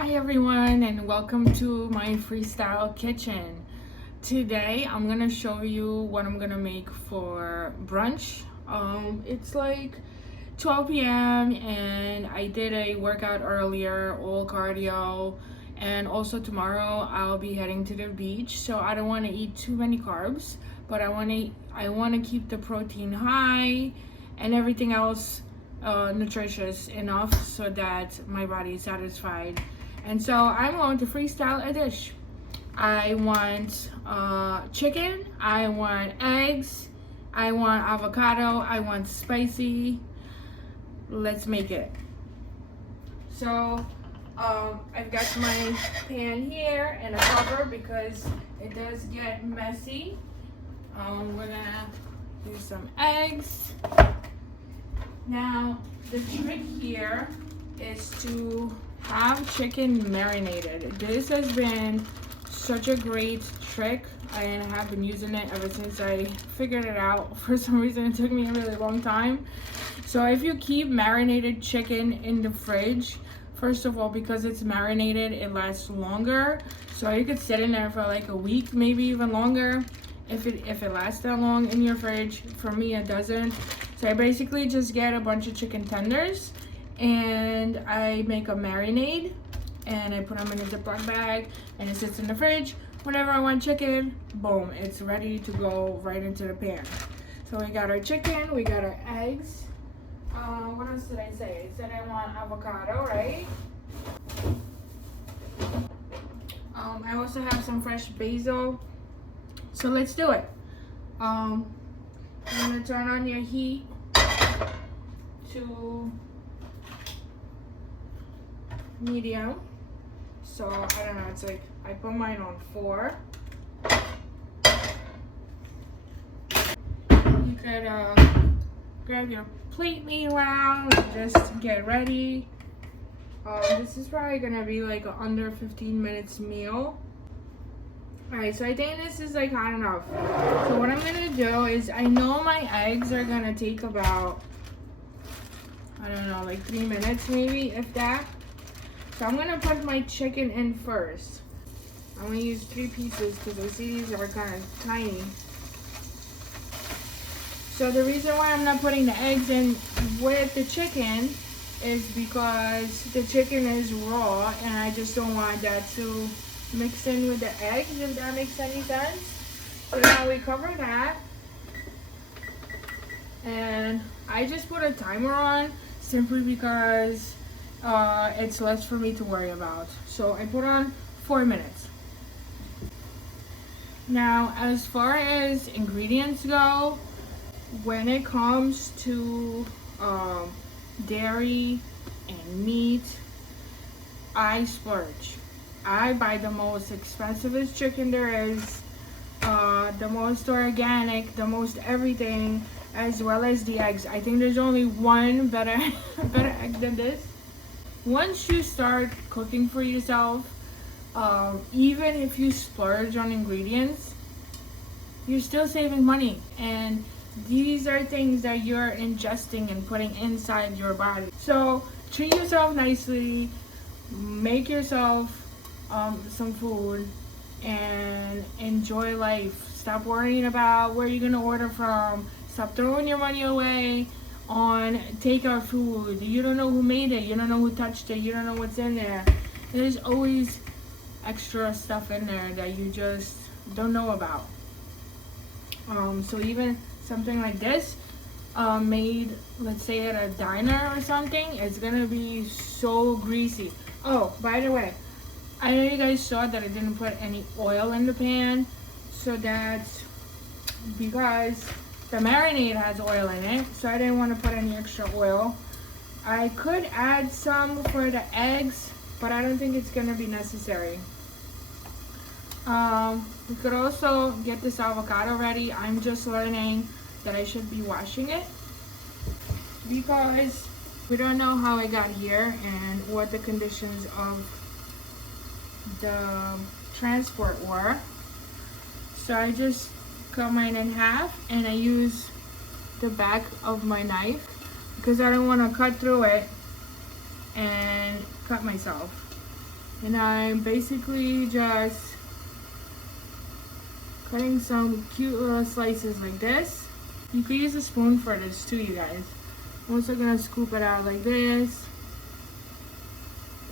Hi everyone, and welcome to my freestyle kitchen. Today I'm gonna show you what I'm gonna make for brunch. It's like 12 p.m. and I did a workout earlier, all cardio, and also tomorrow I'll be heading to the beach, so I don't want to eat too many carbs, but I want to keep the protein high and everything else nutritious enough so that my body is satisfied. And so I'm going to freestyle a dish. I want chicken, I want eggs, I want avocado, I want spicy. Let's make it. So I've got my pan here and a cover because it does get messy. We're gonna do some eggs. Now the trick here is to have chicken marinated. This has been such a great trick and I have been using it ever since I figured it out. For some reason it took me a really long time. So if you keep marinated chicken in the fridge, first of all, because it's marinated, it lasts longer. So you could sit in there for like a week, maybe even longer if it lasts that long in your fridge. For me, it doesn't. So I basically just get a bunch of chicken tenders and I make a marinade and I put them in a Ziploc bag and it sits in the fridge. Whenever I want chicken, boom, it's ready to go right into the pan. So we got our chicken, we got our eggs. What else did I say? I said I want avocado, right? I also have some fresh basil. So let's do it. I'm gonna turn on your heat to medium. So I don't know, it's like I put mine on 4. You could grab your plate meanwhile and just get ready. This is probably gonna be like an under 15 minutes meal. Alright, so I think this is like hot enough. So what I'm gonna do is, I know my eggs are gonna take about, I don't know, like 3 minutes maybe, if that. So I'm gonna put my chicken in first. I'm gonna use 3 pieces because I see these are kind of tiny. So the reason why I'm not putting the eggs in with the chicken is because the chicken is raw and I just don't want that to mix in with the eggs, if that makes any sense. So now we cover that. And I just put a timer on simply because it's less for me to worry about. So I put on 4 minutes. Now, as far as ingredients go, when it comes to dairy and meat, I splurge. I buy the most expensivest chicken there is, the most organic, the most everything, as well as the eggs. I think there's only one better egg than this. Once you start cooking for yourself, even if you splurge on ingredients, you're still saving money, and these are things that you're ingesting and putting inside your body. So treat yourself nicely, make yourself some food, and enjoy life. Stop worrying about where you're gonna order from. Stop throwing your money away on takeout food. You don't know who made it, you don't know who touched it, you don't know what's in there. There's always extra stuff in there that you just don't know about. So even something like this, made, let's say at a diner or something, it's gonna be so greasy. Oh, by the way, I know you guys saw that I didn't put any oil in the pan, so that's because the marinade has oil in it, so I didn't want to put any extra oil. I could add some for the eggs, but I don't think it's gonna be necessary. We could also get this avocado ready. I'm just learning that I should be washing it because we don't know how it got here and what the conditions of the transport were. So I just cut mine in half and I use the back of my knife because I don't want to cut through it and cut myself. And I'm basically just cutting some cute little slices like this. You could use a spoon for this too, you guys. I'm also gonna scoop it out like this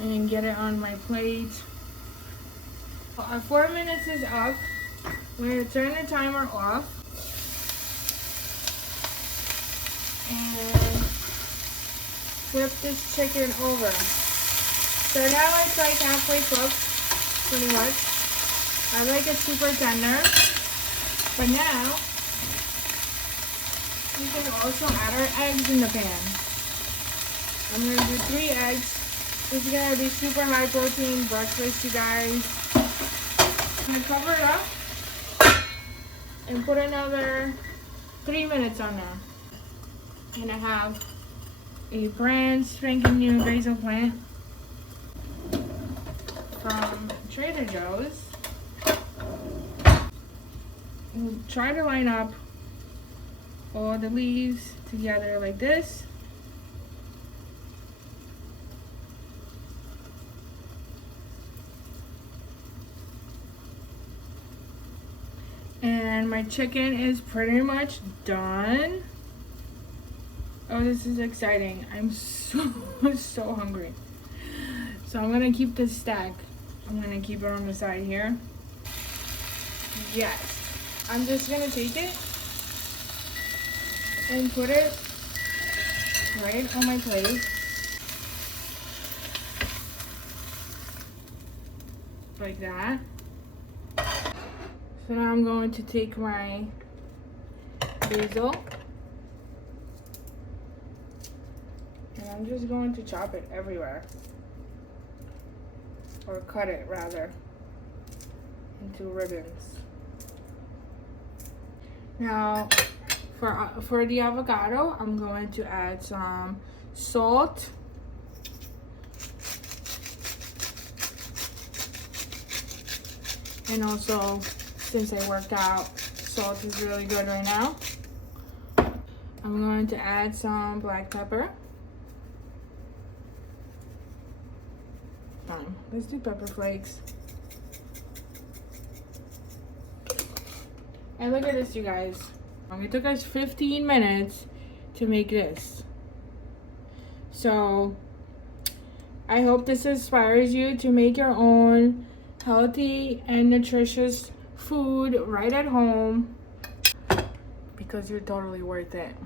and get it on my plate. Our 4 minutes is up. We're gonna turn the timer off and flip this chicken over. So now it's like halfway cooked, pretty much. I like it super tender. But now, we can also add our eggs in the pan. I'm going to do 3 eggs. This is going to be super high protein breakfast, you guys. I'm going to cover it up and put another 3 minutes on there. And I have a brand spanking new basil plant from Trader Joe's. We'll try to line up all the leaves together like this. And my chicken is pretty much done. Oh, this is exciting. I'm so hungry. So I'm gonna keep this stack. I'm gonna keep it on the side here. Yes. I'm just gonna take it and put it right on my plate. Like that. So now I'm going to take my basil and I'm just going to chop it everywhere. Or cut it rather into ribbons. Now for the avocado, I'm going to add some salt, and also, since I worked out, salt is really good right now. I'm going to add some black pepper. Fine, let's do pepper flakes. And look at this, you guys. It took us 15 minutes to make this. So I hope this inspires you to make your own healthy and nutritious food right at home, because you're totally worth it.